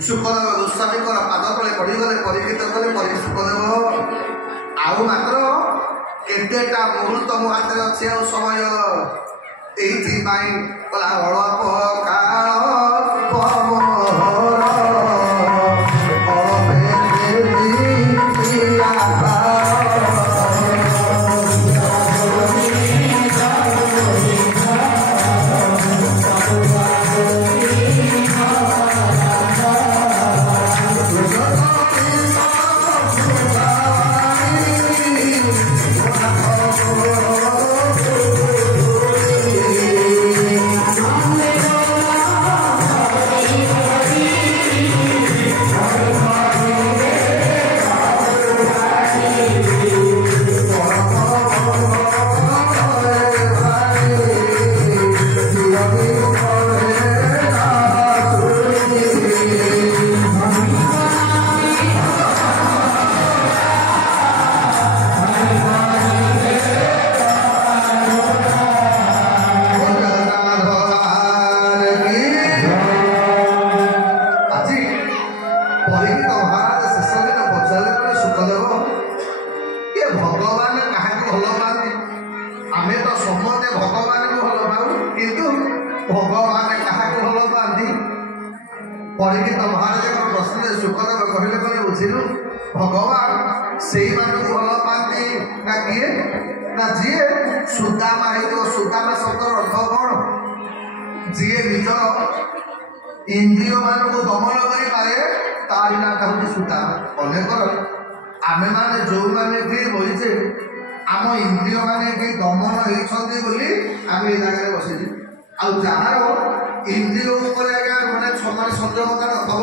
सुखदेव गोस्वामी पाद तले पड़गले परीक्षित कले सुखदेव आउ मात्र केतेटा मुहूर्त मो हाथ में अच्छे समय ये अल्प काल इंद्रिय मान को दमन करें सुता अनेक आमे माने जो माने भी बहिचे आम इंद्रिय माने भी दमन होती आम ये जगह बसी जार इंद्रिय माने छमाने संयमता नथब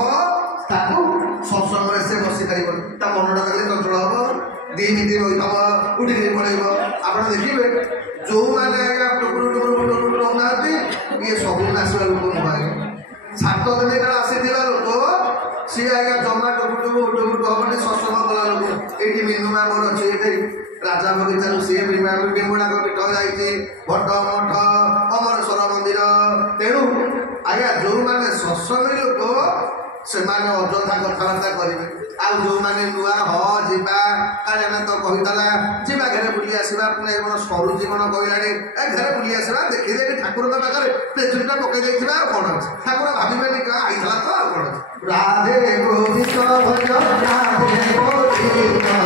सत्संग से बसी पार मनटा खाली चंचल हम 2 मिनिट रही उठी पड़ेब आप देखिए जो मैंने टुकुर टुकुर टुकुर रोना ये सब आसवा लोक नुह 7 दिन काल आसी लोक सी आज्ञा जमा टुकुर टुकुर उठ उठ हम सत्संग कला लोक ये मीनुमा मोर अच्छे राजा बगीचार सी बिमुड़ा पीठ जाइए भट्ट मठ अमरेश्वर मंदिर तेणु आज्ञा जो मैंने सत्संग लोक से अଯଥା कथबार्ता करेंगे आउ जो मैंने नुआ जा तो कहीदेला जीवा घेरे बुली आसवा पुणी सरू जीवन कहला घेरे बुली आसवा देखिए ठाकुर पाखे पेचुरीटा पकई कौन अच्छे ठाकुर भावे क्या आई तो कौन राधे गोविंद भज राधे गोविंद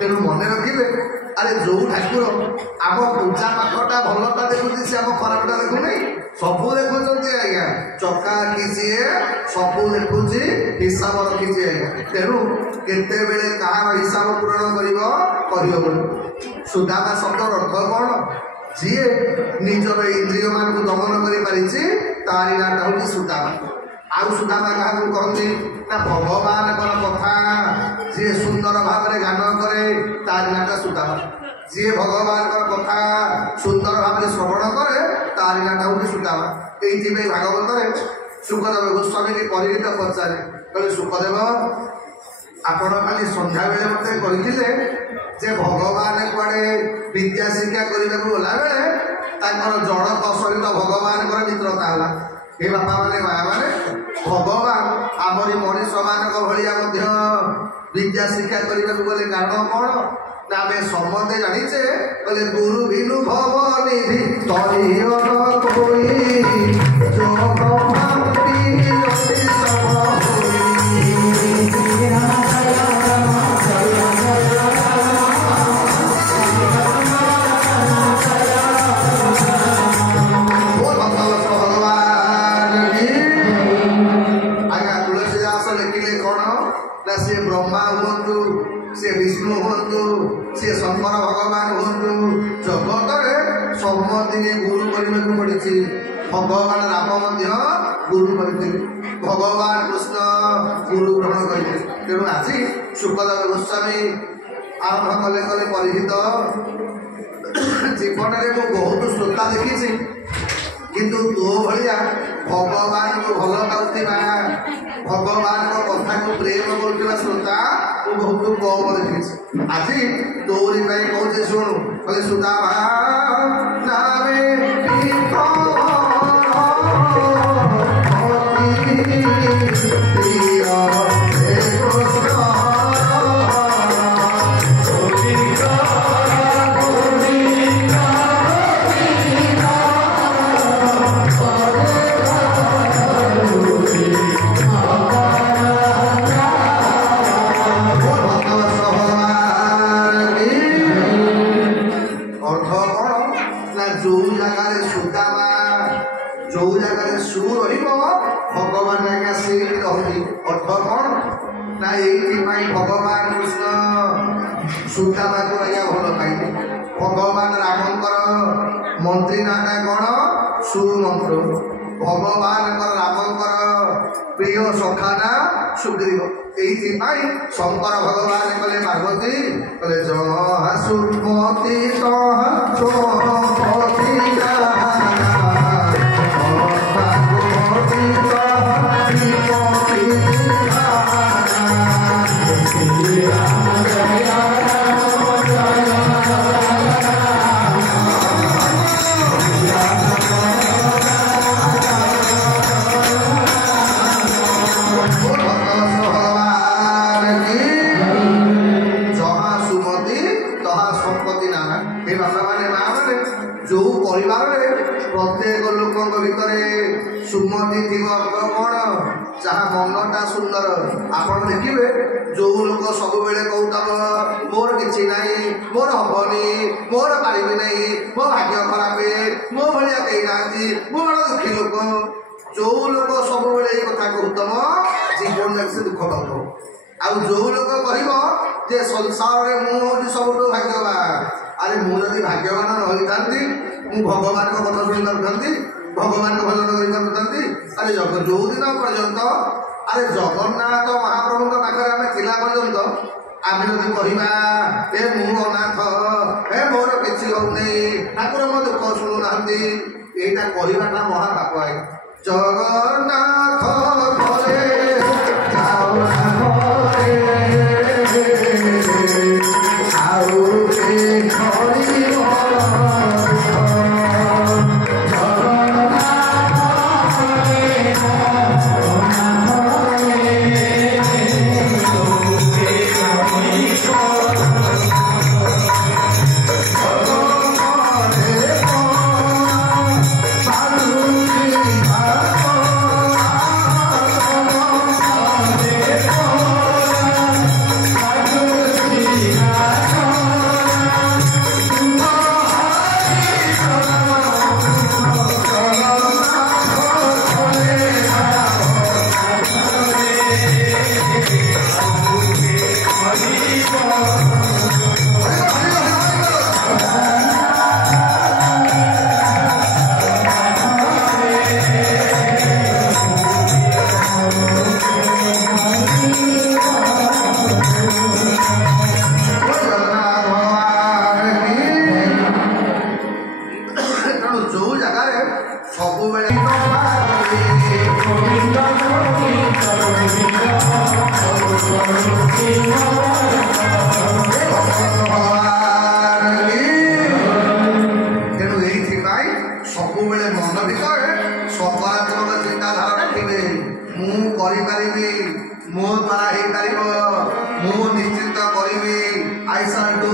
तेणु मन रखिए अरे जो ठाकुर आम पूजा पाठटा भलटा देखुची सी आम खराबटा देखु नहीं सबू देखुं आज्ञा चका आखी सबू देखुची हिसाब रखी आज्ञा तेणु केते बेले कहार हिसाब पूरण कर सुदामा शब्द अर्थ कौन जी निजर इंद्रिय मान को दमन कर नाटा हूँ सुदामा आउ सुदामा क्या कहते ना भगवान कथा जी सुंदर भाव में गान करे तार नाटा सुदामा जी भगवान कथा सुंदर भाव श्रवण करे तार ना हूँ सुदामा। ये भागवत सुखदेव गोस्वामी की परिणीत पचारे कहले सुखदेव आपण खाली संध्या बेले मत कही भगवान कड़े विद्या शिक्षा करने को गला बेले जड़क सहित भगवान मित्रता है। ये बापा मैंने माँ मैंने भगवान आमरी मनीष मान विद्या शिक्षा करने को गले कारण कौन ना आम समस्ते जाचे बोले गुरु विनु भव निधि ब्रह्मा हूँ सी विष्णु हूँ सी शंकर भगवान हूँ जगत समि गुरु करने को पड़ी। भगवान राम गुरु करते भगवान कृष्ण गुरु ग्रहण करते तेणु आज सुखदेव गोस्वामी आरंभ कले कले परिहित जीवन में मुझे बहुत श्रोता देखी किंतु तो भाया भगवान को भल पाऊा भगवान कथा को प्रेम कर श्रोता बहुत कम देखी। आज तोरी कहते शुणु कहते सुदामा भगवान कृष्ण सुदामा को भल पाइले। भगवान रामकर मंत्री नाटा कौन सुमंत्र भगवान रामकर प्रिय सखा ना सुग्रीव। यही शंकर भगवान कले पार्वती कले सुमति जो परिवार प्रत्येक लोक सुमति थी कौन जहाँ मनटा सुंदर आप देखिए जो लोक सब कहता मोर कि ना मोर हबनी मोर पारि ना मो भाग्य खराब मो भाया कहीं ना मो बड़ा दुखी लोक जो लोक सब कथा कहतम जीवन से दुख पाऊ आउ जो लोक कह संसार में मुझे सब भाग्यवान अरे मुझे भाग्यवान न होता भगवान को कथा शुणी पार्टी भगवान को भजन कर पार्टी। अरे जो दिन पर्यंत अरे जगन्नाथ महाप्रभु पाखे आम थिला पर्यंत आम जब कह मु अनाथ हे मोर कि ठाकुर मो दुख शुणुना यहाँ कहवाटा महापाप है। जगन्नाथ ସବୁବେଳେ ତେଣୁ ଏଇଥିପାଇଁ ସବୁବେଳେ ମନ ଭିତରେ ସକାରାତ୍ମକ ଚିନ୍ତାଧାରା ରଖିବେ। ମୁଁ କରିପାରିବି, ମୋ ଦ୍ୱାରା ହେଇପାରିବ, ମୁଁ ନିଶ୍ଚିତ କରିବି, ଆଇ ସାଲ୍ ଡୁ।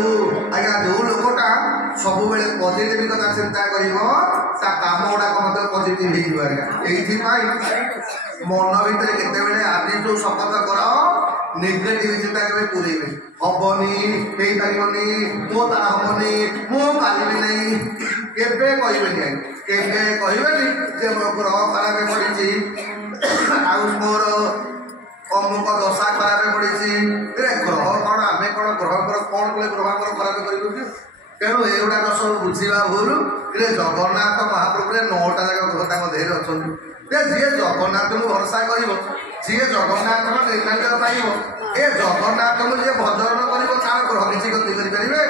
ଆଜ୍ଞା ଯୋଉ ଲୋକଟା ସବୁବେଳେ ପଜିଟିଭ କଥା ଚିନ୍ତା କରିବ ତା କାମ ଗୁଡାକ ମଧ୍ୟ ପଜିଟିଭ ହେଇଯିବ। ଆଜ୍ଞା ଏଇଥିପାଇଁ ମନ ଭିତରେ କେତେବେଳେ ଆଜି ଯୋଉ ଶପଥ କର ନେଗେଟିଭ ଚିନ୍ତା କେବେ ପୁରେଇବେ। ହବନି, ହେଇପାରିବନି, ମୋ ଦ୍ୱାରା ହବନି, ମୁଁ ପାରିବି ନାହିଁ, କେବେ କହିବେନି। ଆଜ୍ଞା କେବେ କହିବେନି ଯେ ମୋ ଗ୍ରହ ଖରାପ ପଡ଼ିଛି, ଆଉ ମୋର ଅମୁକ ଦଶା ଖରାପ ପଡ଼ିଛି। ଗ୍ରହ କ'ଣ ଆମେ କ'ଣ ଗ୍ରହଙ୍କର କ'ଣ କଲେ ଗ୍ରହ ଆମର ଖରାପ କରିବୁ? ତେଣୁ ଏଗୁଡ଼ାକ ସବୁ ବୁଝିବା ଭୁଲ। ଜଗନ୍ନାଥ ମହାପ୍ରଭୁରେ 9ଟା ଯାକ ଗ୍ରହ ତାଙ୍କ ଦେହରେ ଅଛନ୍ତି। ଯିଏ ଜଗନ୍ନାଥଙ୍କୁ ଭରସା କରିବ, ଯିଏ ଜଗନ୍ନାଥଙ୍କ ନିର୍ଣ୍ଣୟ ପାଇବ, ଏ ଜଗନ୍ନାଥଙ୍କୁ ଯିଏ ଭଜନ କରିବ ତାର ଗ୍ରହ କିଛି ଗତି କରିପାରିବେ।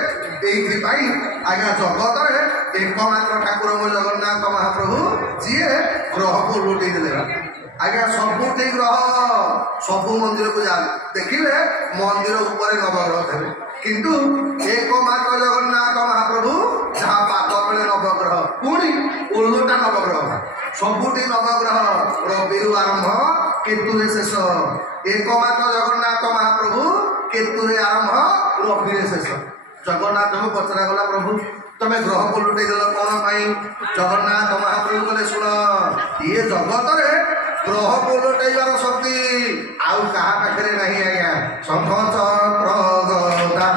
ଏଇଥିପାଇଁ ଆଜ୍ଞା ଜଗତରେ ଏକମାତ୍ର ଠାକୁର ମୋ ଜଗନ୍ନାଥ ମହାପ୍ରଭୁ ଯିଏ ଗ୍ରହକୁ ଲୁଟେଇ ଦେଲେ। ଆଜ୍ଞା ସବୁଠି ଗ୍ରହ, ସବୁ ମନ୍ଦିରକୁ ଯାଆନ୍ତି ଦେଖିବେ ମନ୍ଦିର ଉପରେ ନବଗ୍ରହ ଥିବେ, କିନ୍ତୁ ଏକମାତ୍ର ଜଗନ୍ନାଥ ମହାପ୍ରଭୁ ଯାହା ପାଦ ବେଳେ ନବଗ୍ରହ, ପୁଣି ଓଲଟା ନବଗ୍ରହ। ସବୁଠି ନବଗ୍ରହ, ରବିରୁ ଆରମ୍ଭ କେତୁରେ ଶେଷ। ଏକମାତ୍ର ଜଗନ୍ନାଥ ମହାପ୍ରଭୁ କେତୁରେ ଆରମ୍ଭ, ରବିରେ ଶେଷ। ଜଗନ୍ନାଥଙ୍କୁ ପଚରା ଗଲା, ପ୍ରଭୁ ତମେ ଗ୍ରହକୁ ଲୁଟେଇ ଦେଲ କ'ଣ ପାଇଁ? ଜଗନ୍ନାଥ ମହାପ୍ରଭୁ କହିଲେ, ଶୁଣ, ଇଏ ଜଗତରେ ଗ୍ରହକୁ ଲୁଟେଇବାର ଶକ୍ତି ଆଉ କାହା ପାଖରେ ନାହିଁ। ଆଜ୍ଞା ଶଙ୍ଖ ଚକ୍ର ଗଦା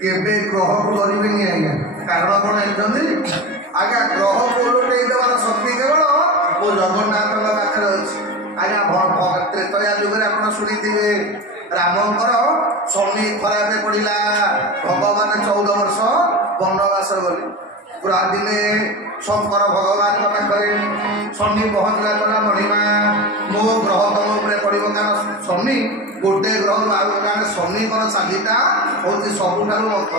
କେବେ ଗ୍ରହକୁ ଧରିବେନି। ଆଜ୍ଞା କାରଣ କ'ଣ ଜାଣିଛନ୍ତି? ଆଜ୍ଞା ଗ୍ରହକୁ ଲୁଟେଇ ଦେବାର ଶକ୍ତି କେବଳ ମୋ ଜଗନ୍ନାଥଙ୍କ ପାଖରେ ଅଛି। ଆଜ୍ଞା ତ୍ରେତୟା ଯୁଗରେ ଆପଣ ଶୁଣିଥିବେ ରାମଙ୍କର ଶନି ଖରାପ ପଡ଼ିଲା, ଭଗବାନ 14 ବର୍ଷ ବନବାସ ଗଲେ। ପୁରା ଦିନେ ଶଙ୍କର ଭଗବାନଙ୍କ ପାଖରେ ଶନି ପହଞ୍ଚିଲା, କଲା ମଣିମା ମୋ ଗ୍ରହ ତମ ଉପରେ ପଡ଼ିବ। କାରଣ ଶନି ଗୋଟେ ଗ୍ରହରୁ ଆଉ ଗୋଟେ, ଶନିଙ୍କର ଚାଲିଟା ହେଉଛି ସବୁଠାରୁ ମନ୍ଥ।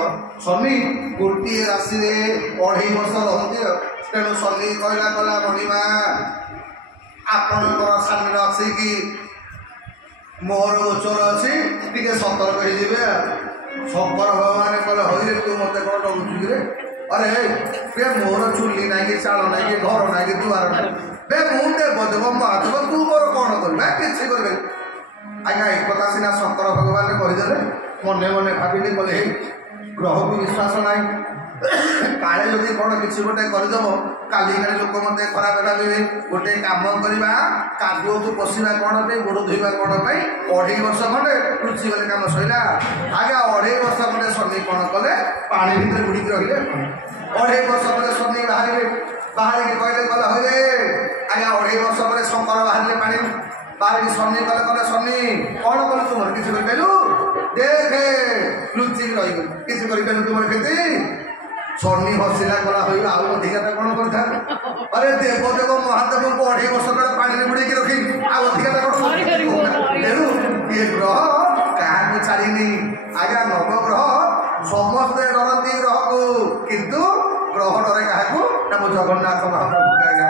ଶନି ଗୋଟିଏ ରାଶିରେ 2.5 ବର୍ଷ ରହନ୍ତି। ତେଣୁ ଶନି କହିଲା, କଲା ମଣିମା ଆପଣଙ୍କର ସାମ୍ନାରେ ଅଛି କି ମୋର ଗୋଚର ଅଛି, ଟିକେ ସତର୍କ ହେଇଯିବେ। ଶଙ୍କର ଭଗବାନ କହିଲେ, ହଇରେ ତୁ ମତେ କ'ଣ ଡରୁଛୁ କିରେ? अरे बे मोर चुली ना कि चाल ना कि घर ना कि दुआर ना बे मु देव महादेव तू मोर कौन कर किसी कर आज्ञा एक कथा सीना शंकर भगवान कहीदे मने मने भाविली बोले ग्रह को विश्वास ना काले जदि कौन किसी गोटे करदेव काली काली लोक मत खराब भावे गोटे कम करवा कादुओ को पशिवा कौन गोड़ धोवा कौन 2.5 वर्ष खंडे लुचि गले कम सैला आज्ञा 2.5 वर्ष खंडे शनि कौन कले पानी भितर बुड़ी रही 2.5 वर्ष पर शनि बाहर बाहर कहले गला हे आज्ञा 2.5 वर्ष पर शंकर बाहर पानी बाहर शनि कले कले शनि कौन कल तुम किसी करू देखे लुचि रही किसी कर तुम खेती शनि हसिला गला हो अधिकार कौन कर अरे देव देव महादेव को 2.5 वर्ष तक पानी बुड़ी रखी अधिकार कौन तेणु ये ग्रह क्या छाड़नी आज्ञा नवग्रह समस्ते डरती ग्रह को किंतु ग्रह डरे क्या जगन्नाथ महाप्रभु आज्ञा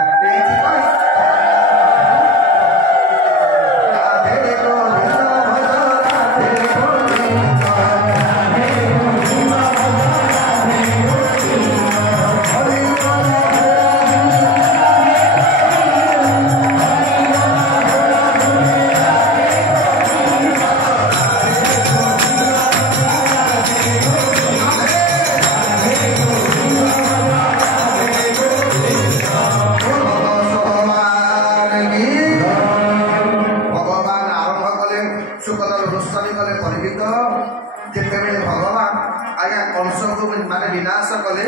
कंस को माने विनाश कले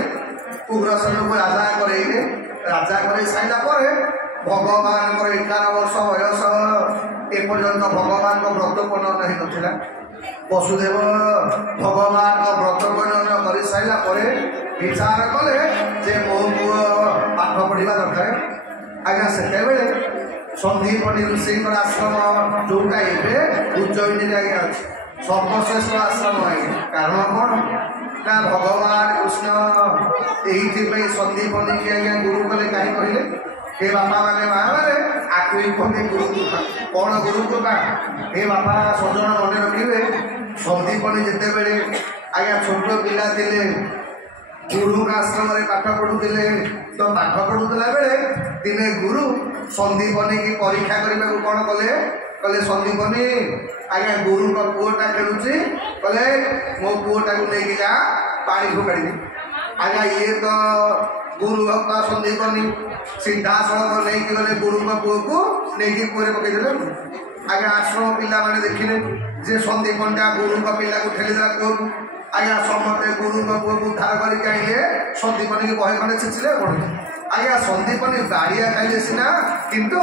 उग्रसेन को राजा करे सारा पर भगवान 11 वर्ष बयस एपर्यंत भगवान व्रत पूर्ण नहीं ना वसुदेव भगवान व्रत पूर्ण कर सारा पर विचार कले जे मो पुओ पाठ पढ़ा दरकार आज्ञा से सन्दीपनी ऋषि आश्रम जोटा ये उज्जयिनी आज्ञा अच्छे सर्वश्रेष्ठ आश्रम आज्ञा कारण कौन ना भगवान कृष्ण यही सन्दीपनी की आज्ञा गुरु कले कहीं कहले हे बापा माने माँ माने आकु कहते गुरु कृपा कौन गुरु कृपा हे बापा सजन मन रखिए सन्दीपनी जिते बड़े आज्ञा छोट पिला थे गुरु आश्रम पाठ पढ़ुले तो पाठ पढ़ुला बेले दिने गुरु सन्दीपनी की परीक्षा करने को कौन कले कले सन्दीपनी आज्ञा गुरु का पुओटा खेलुची कले मो पुओटा को लेके जा पानी फोकाड़ी आज्ञा ये तो गुरु भक्त सन्दीपनी सीधा सड़क नहीं गले गुरु का पुओ को नहीं पुओ पकईदे आज्ञा आश्रम पिला माने देखिले जे सन्दीपनटा गुरु का पिला को ठेलीदेला पुओ आज्ञा समस्ते गुरु पुओ को उद्धार करके आइले सन्दीपनी की बहे खंडे छिचिले पड़े आज्ञा सन्दीपनी बाड़िया खाइले सीना किंतु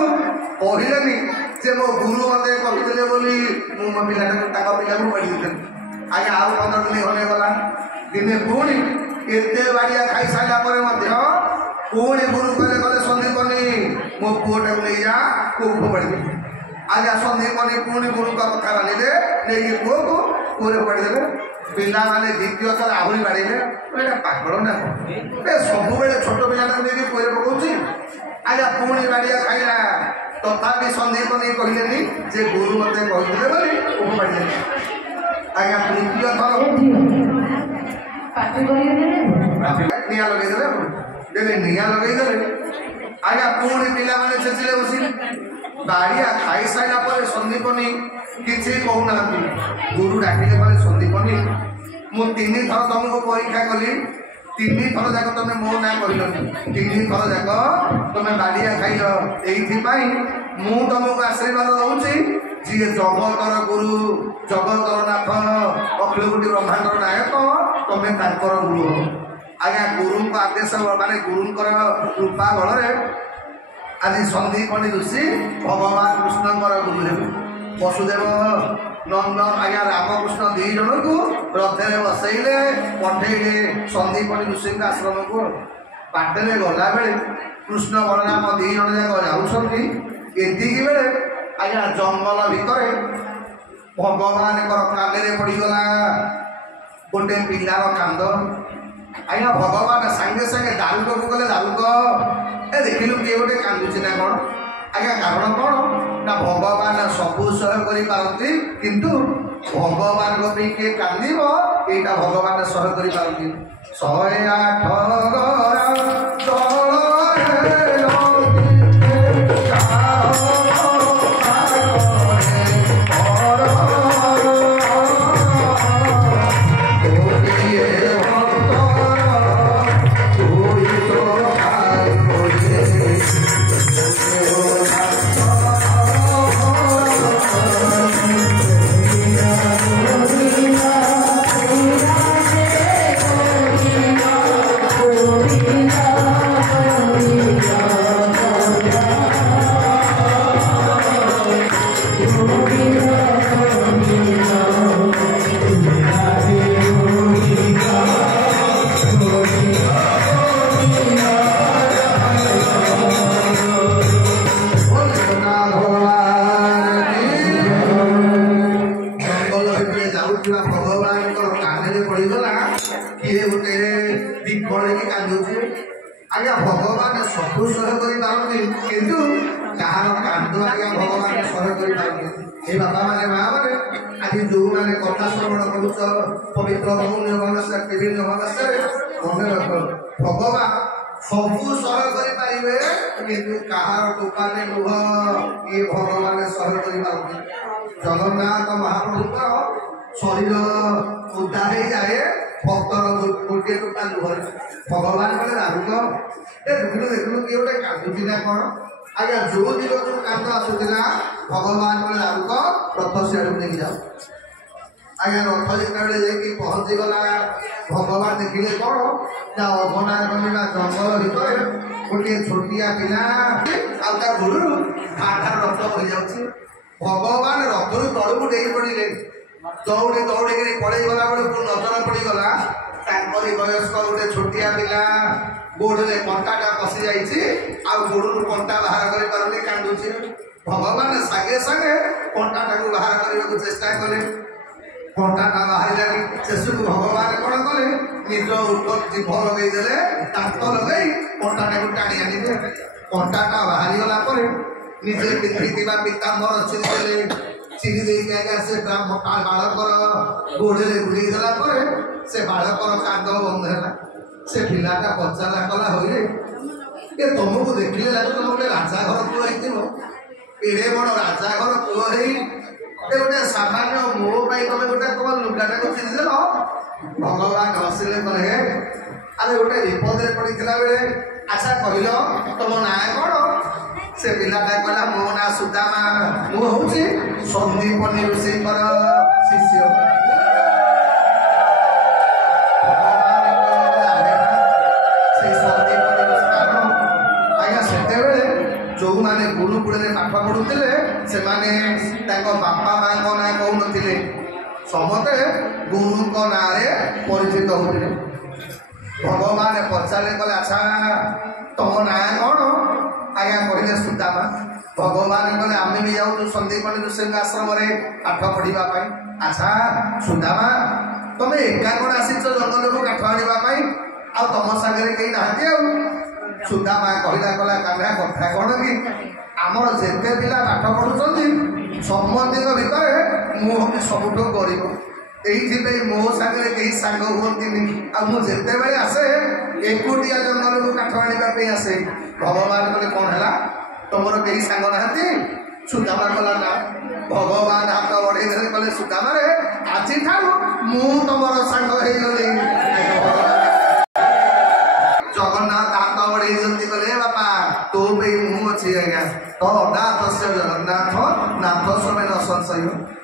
कहलेनी जे मो गुरु मते कहिदेले बोली मो पिला को पढ़ी देते आज्ञा आउ 15 दिन होने गला दिने पुणी एते बाड़िया खाई सारा पर मध्य पुणी गुरु कहले सन्दीपनी मो पुओटा को ले जा पुओ पढ़ी आज्ञा सन्दीपनी पुणी गुरु का कथा मानिले नहीं पुओ को पुओ पढ़ी देले पिला माने द्वितीय थर आहरी बाड़े पागल ना सब बेले छोट पिला नहीं पुरे पकाऊँ आज्ञा पुणी बाड़िया खाइला तथापि सन्दीपनी कहले जे गुरु मत कहते बोली पुओ पढ़ी आज्ञा तृतीय थर निया लगे निया लगे आज्ञा पुणी पिला माने छेचिले बसी बाड़िया खाई सारा पर सन्दीपनी किसी कहूना गुरु डाकिले बोले सन्दीपनी मु 3 थर तुमको परीक्षा कली 3 थर जाक तुम मो ना कहल 3 थर जाक तुम बाड़िया खाइल यही मु तुमको आशीर्वाद दूसरी जी जगतर गुरु जगतर नाथ अखिल कोटि ब्रह्मांडर नायक तुम्हें तांकर गुरु आज्ञा गुरु को आदेश माने गुरु कृपा बल आज सन्दीपनी ऋषि भगवान कृष्ण गुरु हे वसुदेव नंदन आज्ञा रामकृष्ण 2 जन को रथे बसैले पठेले सन्दीपनी ऋषि आश्रम को बाटे गला बेले कृष्ण बलराम 2 जन जाक जाऊँगी एति बेले आज्ञा जंगल भितर भगवान कांदे पड़गला गोटे पिलार कांद आज्ञा भगवान सांगे सांगे दारुक को गले दारुक ए देखिलु किए गोटे कांदुची ना कौन आज्ञा कारण कौन ना भगवान सबू सह करती किंतु भगवान को भी किए कांदीब एटा भगवान सह करती आज्ञा रथ जिते जाकि पहुँची गला भगवान देखिले कौन ना अगना गला जंगल भितर गोटे छोटिया पिला गोड़ ठार रथ हो जाऊँ भगवान रथर तलू डेई पड़े दौड़ी दौड़ी पड़े गला बेलू नजर पड़गला वयस्क गोटे छोटिया पिला गोड़े कंटाटा पशि जा गोड़ कंटा बाहर कर पारे कांदुची भगवान सागे सागे कंटाटा को बाहर करने को चेष्टा कले कंटाटा बाहर शेष को भगवान कौन कले निज जीभ लगेदे दात लगे कंटाटा को टाणी आनिले कंटाटा बाहरी गला निजे पिंधि पीताम्बर चिरी देके आगे से बालकर गोड़े गुड़ेदेला से बालकर कांद बंद है से पिलाटा पचारा कला हो तुमको देखिले लगे तुम गोटे राजा घर पुओ एड़े बड़ राजा घर पुओ गोटे सामान्य मो तुम गोटे तुम लुगाटा को चिन्हदेल भगवान हसिले कहे अरे गोटे विपद पड़ा बेले अच्छा कहल तुम ना कौन से पिलाटा कहला मो ना सुदामा मु हूँ संदीपनी ऋषि शिष्य जो मैंने गुरुकुल पाठ पढ़ुते से बापा माँ ना कहते समस्ते गुरु ना परिचित होते भगवान पचारे कले अच्छा तुम ना कौन आज्ञा कहले सुदामा भगवान कहले आम भी जाऊँ संदीपनी ऋषि आश्रम पाठ पढ़ापी अच्छा सुदामा तुम एका कौन आसीच जंगल को काठ आने तुम सागर कहीं ना सुदामा कहला कला कान्हा कथा कौन कि आमर जेते पिला पाठ पढ़ुंट समस्त भितर मुझे सबुठ गरीब ये मो सागर कहीं सांग हमें मुझे आसे एकुटिया जंगल को काठ आने आसे भगवान कहले कौन है तुम कहीं सांग ना सुदामा कला ना भगवान हाथ बढ़े कहले सुदामा आज मु तुम सांग हो जगन्नाथ हाथ बढ़े कहले बापा तो मुझे अच्छी आज्ञा तो नाथ जगन्नाथ नाथ समय न संशय